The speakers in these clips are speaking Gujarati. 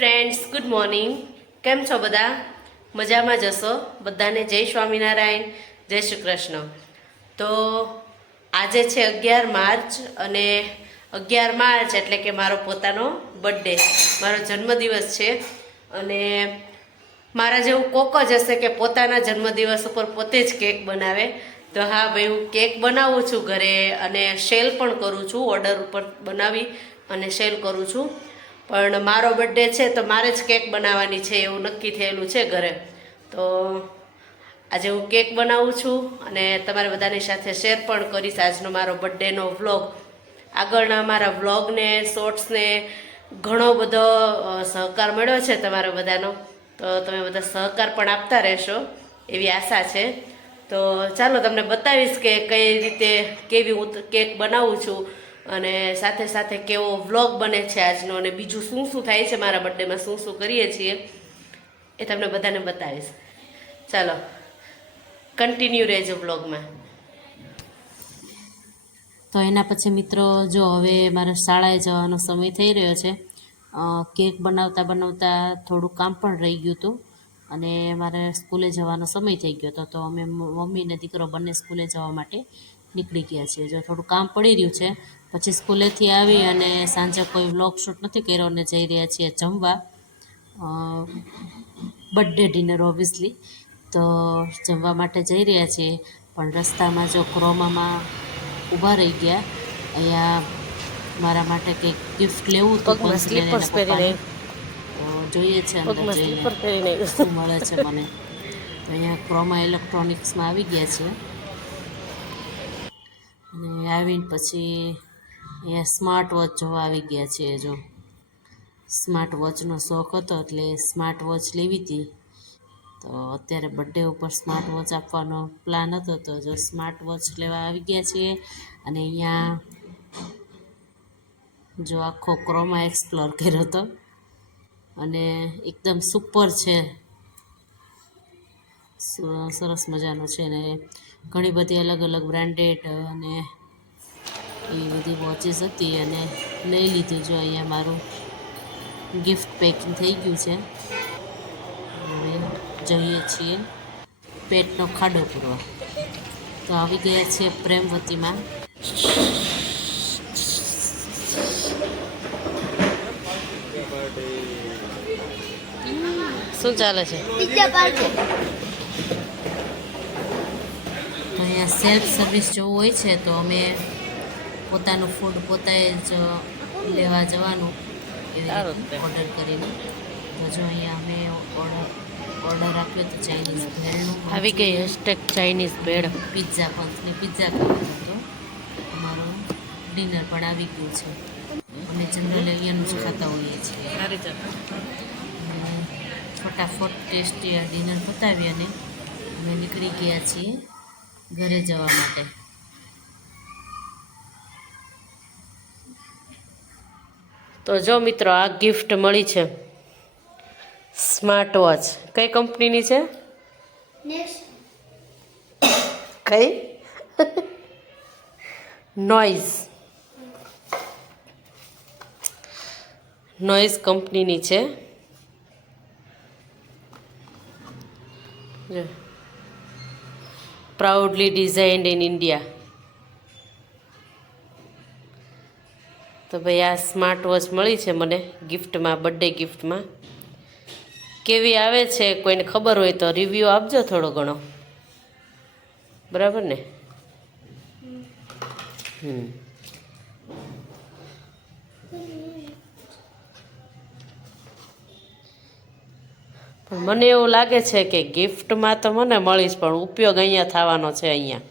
Friends, good morning. કેમ છો બધા? મજામાં જ હશો? બધાને જય સ્વામિનારાયણ, જય શ્રી કૃષ્ણ. તો આજે છે 11 માર્ચ અને 11 માર્ચ એટલે કે મારો પોતાનો બર્થડે, મારો જન્મદિવસ છે. અને મારા જેવું કોક જ હશે કે પોતાના જન્મદિવસ ઉપર પોતે જ કેક બનાવે. તો હા ભાઈ, હું કેક બનાવું છું ઘરે અને સેલ પણ કરું છું. ઓર્ડર ઉપર બનાવી અને સેલ કરું છું. પણ મારો બર્થડે છે તો મારે જ કેક બનાવવાની છે એવું નક્કી થયેલું છે ઘરે. તો આજે હું કેક બનાવું છું અને તમારા બધાની સાથે શેર પણ કરીશ આજનો મારો બર્થડેનો વ્લોગ. આગળના મારા વ્લોગને શોર્ટ્સને ઘણો બધો સહકાર મળ્યો છે તમારા બધાનો. તો તમે બધા સહકાર પણ આપતા રહેશો એવી આશા છે. તો ચાલો તમને બતાવીશ કે કઈ રીતે કેવી હું કેક બનાવું છું અને સાથે સાથે કેવો વ્લોગ બને છે આજનો, અને બીજું શું શું થાય છે મારા બર્થડેમાં, શું શું કરીએ છીએ એ તમને બધાને બતાવીશ. ચાલો કન્ટિન્યુ રહેજો વ્લોગમાં. તો એના પછી મિત્રો જો હવે મારે શાળાએ જવાનો સમય થઈ રહ્યો છે. કેક બનાવતા બનાવતા થોડું કામ પણ રહી ગયું હતું અને મારે સ્કૂલે જવાનો સમય થઈ ગયો હતો. તો અમે મમ્મી ને દીકરો બંને સ્કૂલે જવા માટે નીકળી ગયા છીએ. જો થોડું કામ પડી રહ્યું છે, પછી સ્કૂલેથી આવી અને સાંજે કોઈ વ્લોગ શૂટ નથી કર્યો અને જઈ રહ્યા છીએ જમવા. Birthday dinner obviously. તો જમવા માટે જઈ રહ્યા છીએ, પણ રસ્તામાં જો ક્રોમામાં ઊભા રહી ગયા. અહીંયા મારા માટે કંઈક ગિફ્ટ લેવું હતું પંચને એના પપ્પાને. તો જોઈએ છે અંદર જઈને શું મળે છે મને. તો અહીંયા ક્રોમા ઇલેક્ટ્રોનિક્સમાં આવી ગયા છે અને આવીને પછી અહીંયા સ્માર્ટ વોચ જોવા આવી ગયા છે. જો સ્માર્ટ વોચનો શોખ હતો એટલે સ્માર્ટ વોચ લેવી હતી. તો અત્યારે બર્થડે ઉપર સ્માર્ટ વોચ આપવાનો પ્લાન હતો, તો જો સ્માર્ટ વોચ લેવા આવી ગયા છીએ. અને અહીંયા જો આખો ક્રોમા એક્સપ્લોર કર્યો હતો અને એકદમ સુપર છે, સરસ મજાનો છે. ને ઘણી બધી અલગ અલગ બ્રાન્ડેડ અને એવી બધી વોચીસ હતી અને લઈ લીધી. જો અહીંયા મારું ગિફ્ટ પેકિંગ થઈ ગયું છે. હવે જઈએ છીએ પેટનો ખાડો પૂરવા. તો આવી ગયા છીએ પ્રેમવતીમાં. શું ચાલે છે? તો અહીંયા સેલ્ફ સર્વિસ જેવું હોય છે, તો અમે પોતાનું ફૂડ પોતે જ લેવા જવાનું એવી રીતે ઓર્ડર કરીને. તો જો અહીંયા અમે ઓર્ડર આપ્યો તો ચાઇનીઝ ભેળનું આવી ગઈ. હેશટેગ ચાઇનીઝ ભેળ. પિઝા પણ પિઝા ખાવાનો હતો. અમારું ડિનર પણ આવી ગયું છે. અમે જનરલી અહીંયાનું જ ખાતા હોઈએ છીએ. ફટાફટ ટેસ્ટી આ ડિનર પતાવી અને અમે નીકળી ગયા છીએ ઘરે જવા માટે. તો જો મિત્રો, આ ગિફ્ટ મળી છે સ્માર્ટ વોચ. કઈ કંપનીની છે? કઈ? નોઇઝ કંપનીની છે. Proudly designed in India. તો ભાઈ આ સ્માર્ટ વોચ મળી છે મને ગિફ્ટમાં, બર્થડે ગિફ્ટમાં. કેવી આવે છે કોઈને ખબર હોય તો રિવ્યૂ આપજો થોડો ઘણો, બરાબર ને? પણ મને એવું લાગે છે કે ગિફ્ટમાં તો મને મળીશ, પણ ઉપયોગ અહીંયા થવાનો છે. અહીંયા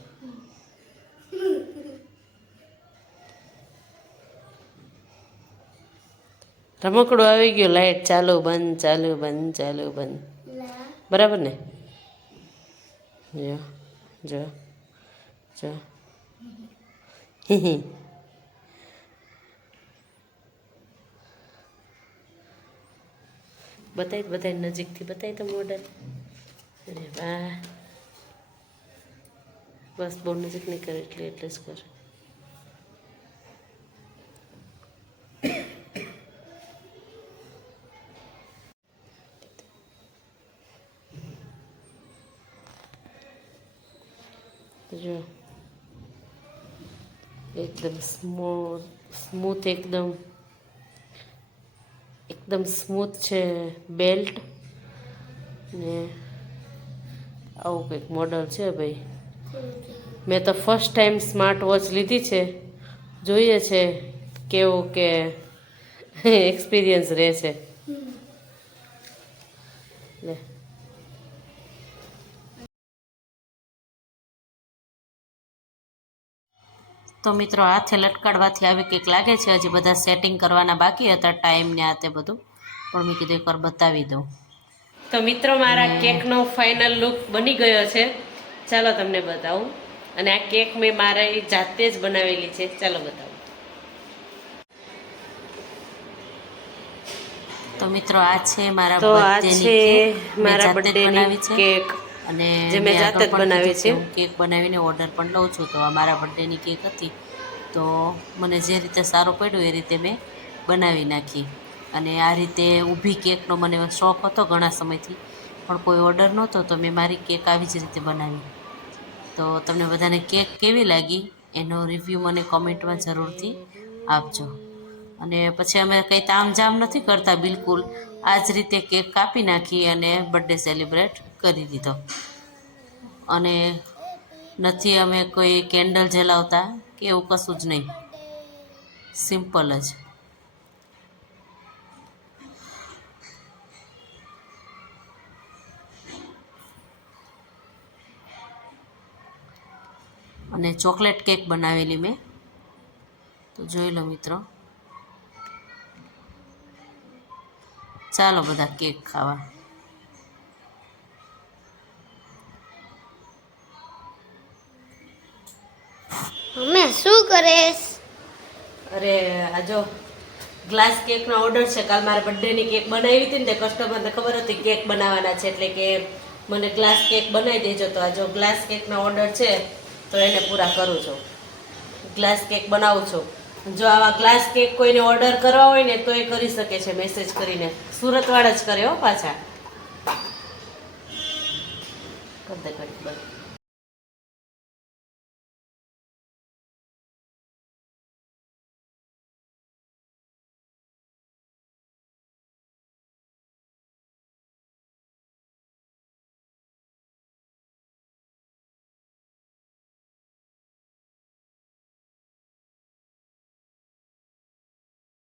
રમકડું આવી ગયું. લાઇટ ચાલુ બંધ, ચાલુ બંધ, ચાલુ બંધ, બરાબર ને? જો જો જો બતાવી નજીકથી બતાવી તો મોડલ. અરે વાહ, બસ બહુ નજીક નહીં કરે એટલે જ કર. જો એકદમ સ્મૂથ એકદમ એકદમ સ્મૂથ છે બેલ્ટ ને આવું કંઈક મોડલ છે ભાઈ. મેં તો ફર્સ્ટ ટાઈમ સ્માર્ટ વોચ લીધી છે, જોઈએ છે કેવું કે એક્સપિરિયન્સ રહે છે. લે તો મિત્રો હાથે લટકાડવાથી આવી કંઈક લાગે છે. હજી બધા સેટિંગ કરવાના બાકી હતા, ટાઈમ ને આ તે બધું, પણ મેં કીધું એકવાર બતાવી દઉં. તો મિત્રો મારા કેકનો ફાઇનલ લુક બની ગયો છે, ચાલો તમને બતાવું. અને આ કેક મેં મારી જાતે જ બનાવેલી છે, ચાલો બતાવું. તો મિત્રો આ છે મારા બર્થડેની કેક અને જે મેં જાતે જ બનાવી છે. હું કેક બનાવીને ઓર્ડર પણ લઉં છું, તો આ મારા બર્થડેની કેક હતી. તો મને જે રીતે સારું પડ્યું એ રીતે મેં બનાવી નાખી. અને આ રીતે ઊભી કેકનો મને શોખ હતો ઘણા સમયથી, પણ કોઈ ઓર્ડર નહોતો, તો મેં મારી કેક આવી જ રીતે બનાવી. તો તમને બધાને કેક કેવી લાગી એનો રિવ્યૂ મને કોમેન્ટમાં જરૂરથી આપજો. અને પછી અમે કંઈ તામઝામ નથી કરતા, બિલકુલ આ જ રીતે કેક કાપી નાખી અને બર્થડે સેલિબ્રેટ કરી દીધો. અને નથી અમે કોઈ કેન્ડલ જલાવતા કે એવું કશું જ નહીં, સિમ્પલ જ. અને ચોકલેટ કેક બનાવેલી મેં, તો જોઈ લો મિત્રો. ચાલો બધા કેક ખાવા. મેં શું કરેશ? અરે આ જો ગ્લાસ કેકનો ઓર્ડર છે. કાલ મારા બર્થડેની કેક બનાવી હતી ને, તે કસ્ટમરને ખબર હતી કેક બનાવવાના છે, એટલે કે મને ગ્લાસ કેક બનાવી દેજો. તો આ જો ગ્લાસ કેકના ઓર્ડર છે, તો એને પૂરા કરું છું. ગ્લાસ કેક બનાવું છું. જો આવા ગ્લાસ કેક કોઈને ઓર્ડર કરવા હોય ને તો એ કરી શકે છે મેસેજ કરીને. સુરતવાળા જ કરે હો પાછા. કરી દે કરી બંધ.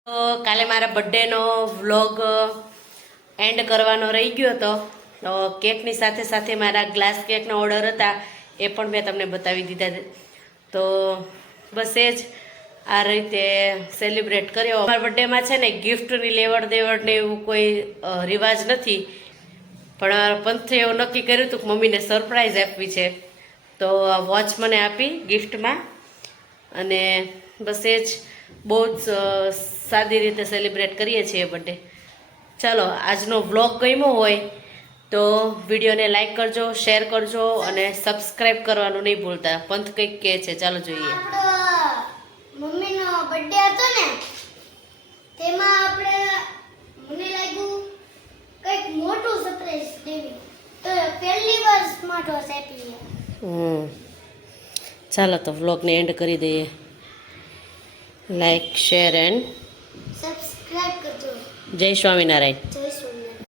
તો કાલે મારા બર્થડેનો વ્લોગ એન્ડ કરવાનો રહી ગયો હતો. તો કેકની સાથે સાથે મારા ગ્લાસ કેકના ઓર્ડર હતા, એ પણ મેં તમને બતાવી દીધા. તો બસ એ જ આ રીતે સેલિબ્રેટ કર્યો. મારા બર્થડેમાં છે ને ગિફ્ટની લેવડ દેવડ ને એવું કોઈ રિવાજ નથી, પણ પંથે એવું નક્કી કર્યું હતું કે મમ્મીને સરપ્રાઈઝ આપવી છે. તો આ વોચ મને આપી ગિફ્ટમાં. અને બસ એ જ બહુ જ સાદી રીતે સેલિબ્રેટ કરીએ છીએ બર્થડે. ચાલો આજનો વ્લોગ ગમ્યો હોય તો વિડીયોને લાઈક કરજો, શેર કરજો અને સબસ્ક્રાઈબ કરવાનું નહીં ભૂલતા. પંથ કંઈક કહે છે, ચાલો જોઈએ. મમ્મીનો બર્થડે હતો ને, તેમાં આપણે મને લાગ્યું કંઈક મોટું સરપ્રાઈઝ દેવી, તો પહેલી વાર સ્માર્ટ વોચ આપી. ચાલો તો વ્લોગને એન્ડ કરી દઈએ. લાઈક, શેર એન્ડ સબસ્ક્રાઇબ કરજો. જય સ્વામિનારાયણ.